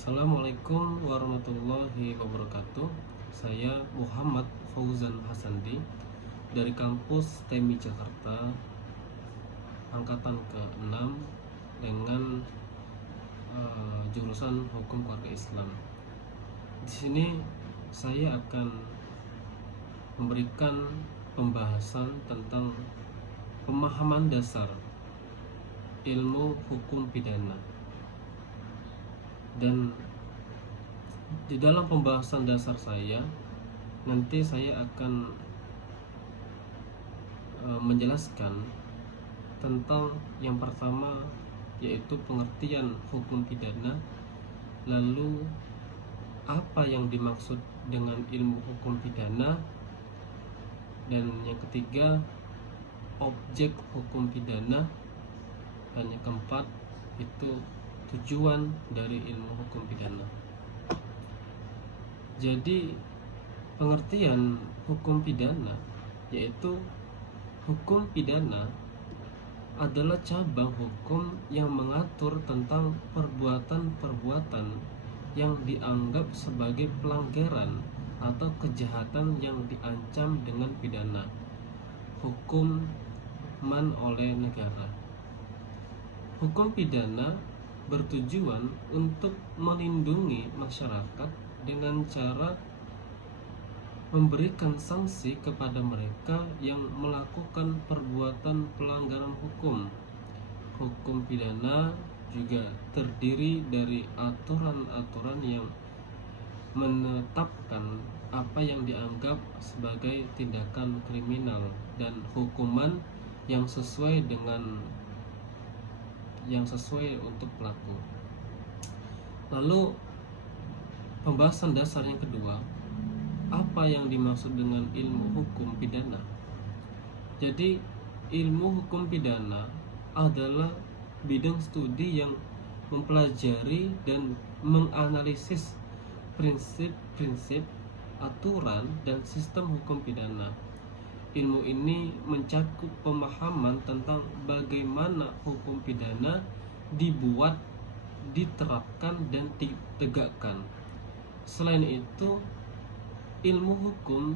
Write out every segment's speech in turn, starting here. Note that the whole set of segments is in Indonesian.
Assalamualaikum warahmatullahi wabarakatuh. Saya Muhammad Fauzan Hasandi dari kampus TEMI Jakarta, angkatan ke-6 dengan jurusan Hukum Keluarga Islam. Di sini saya akan memberikan pembahasan tentang pemahaman dasar ilmu hukum pidana. Dan di dalam pembahasan dasar saya, nanti saya akan menjelaskan tentang yang pertama, yaitu pengertian hukum pidana, lalu apa yang dimaksud dengan ilmu hukum pidana, dan yang ketiga objek hukum pidana, dan yang keempat itu tujuan dari ilmu hukum pidana. Jadi pengertian hukum pidana yaitu hukum pidana adalah cabang hukum yang mengatur tentang perbuatan-perbuatan yang dianggap sebagai pelanggaran atau kejahatan yang diancam dengan pidana hukuman oleh negara. Hukum pidana bertujuan untuk melindungi masyarakat dengan cara memberikan sanksi kepada mereka yang melakukan perbuatan pelanggaran hukum. Hukum pidana juga terdiri dari aturan-aturan yang menetapkan apa yang dianggap sebagai tindakan kriminal dan hukuman yang sesuai untuk pelaku. Lalu pembahasan dasar yang kedua, apa yang dimaksud dengan ilmu hukum pidana? Jadi ilmu hukum pidana adalah bidang studi yang mempelajari dan menganalisis prinsip-prinsip, aturan, dan sistem hukum pidana. Ilmu ini mencakup pemahaman tentang bagaimana hukum pidana dibuat, diterapkan, dan ditegakkan. Selain itu, ilmu hukum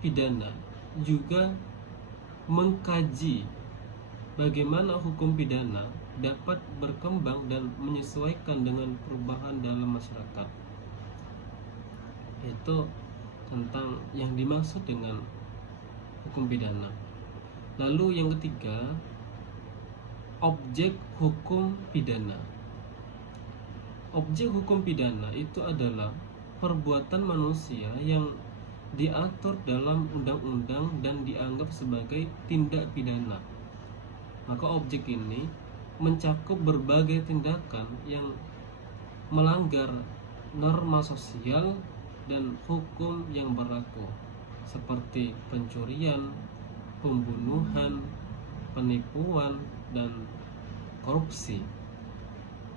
pidana juga mengkaji bagaimana hukum pidana dapat berkembang dan menyesuaikan dengan perubahan dalam masyarakat. Itu tentang yang dimaksud dengan hukum pidana. Lalu yang ketiga, objek hukum pidana. Objek hukum pidana itu adalah perbuatan manusia yang diatur dalam undang-undang dan dianggap sebagai tindak pidana. Maka objek ini mencakup berbagai tindakan yang melanggar norma sosial dan hukum yang berlaku, seperti pencurian, pembunuhan, penipuan, dan korupsi.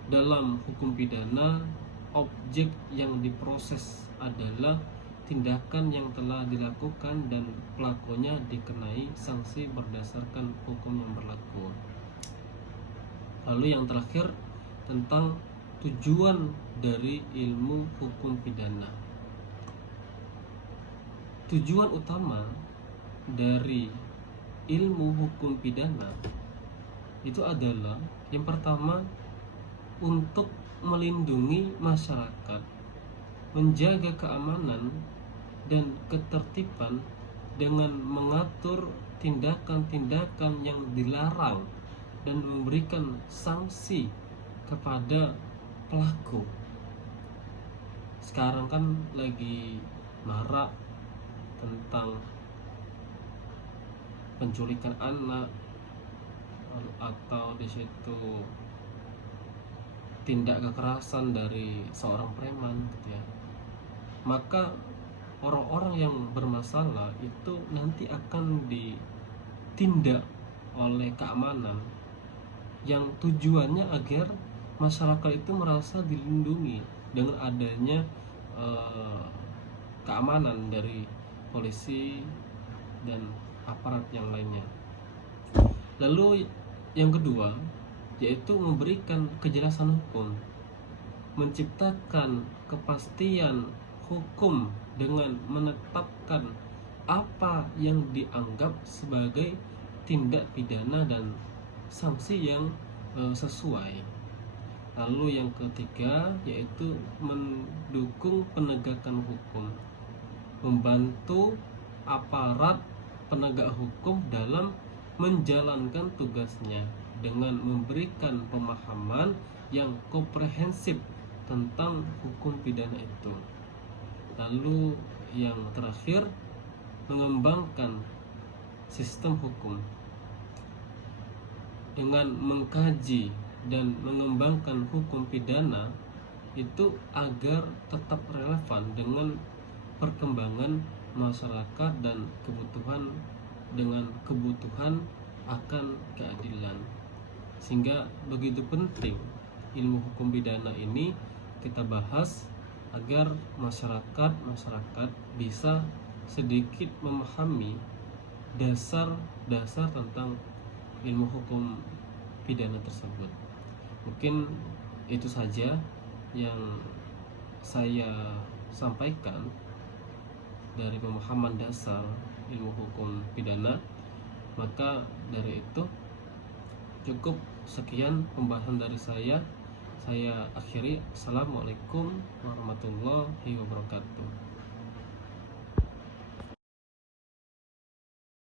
Dalam hukum pidana, objek yang diproses adalah tindakan yang telah dilakukan dan pelakunya dikenai sanksi berdasarkan hukum yang berlaku. Lalu yang terakhir, tentang tujuan dari ilmu hukum pidana. Tujuan utama dari ilmu hukum pidana itu adalah yang pertama, untuk melindungi masyarakat, menjaga keamanan dan ketertiban dengan mengatur tindakan-tindakan yang dilarang dan memberikan sanksi kepada pelaku. Sekarang kan lagi marak tentang penculikan anak atau di situ tindak kekerasan dari seorang preman gitu ya. Maka orang-orang yang bermasalah itu nanti akan ditindak oleh keamanan yang tujuannya agar masyarakat itu merasa dilindungi dengan adanya keamanan dari polisi dan aparat yang lainnya. Lalu yang kedua, yaitu memberikan kejelasan hukum. menciptakan kepastian hukum dengan menetapkan apa yang dianggap sebagai tindak pidana dan sanksi yang sesuai. Lalu yang ketiga yaitu mendukung penegakan hukum, membantu aparat penegak hukum dalam menjalankan tugasnya dengan memberikan pemahaman yang komprehensif tentang hukum pidana itu. Lalu yang terakhir, mengembangkan sistem hukum dengan mengkaji dan mengembangkan hukum pidana itu agar tetap relevan dengan perkembangan masyarakat dan kebutuhan akan keadilan. Sehingga begitu penting ilmu hukum pidana ini kita bahas agar masyarakat bisa sedikit memahami dasar-dasar tentang ilmu hukum pidana tersebut. Mungkin itu saja yang saya sampaikan dari pemahaman dasar ilmu hukum pidana. Maka dari itu cukup sekian pembahasan dari saya akhiri. Assalamualaikum warahmatullahi wabarakatuh.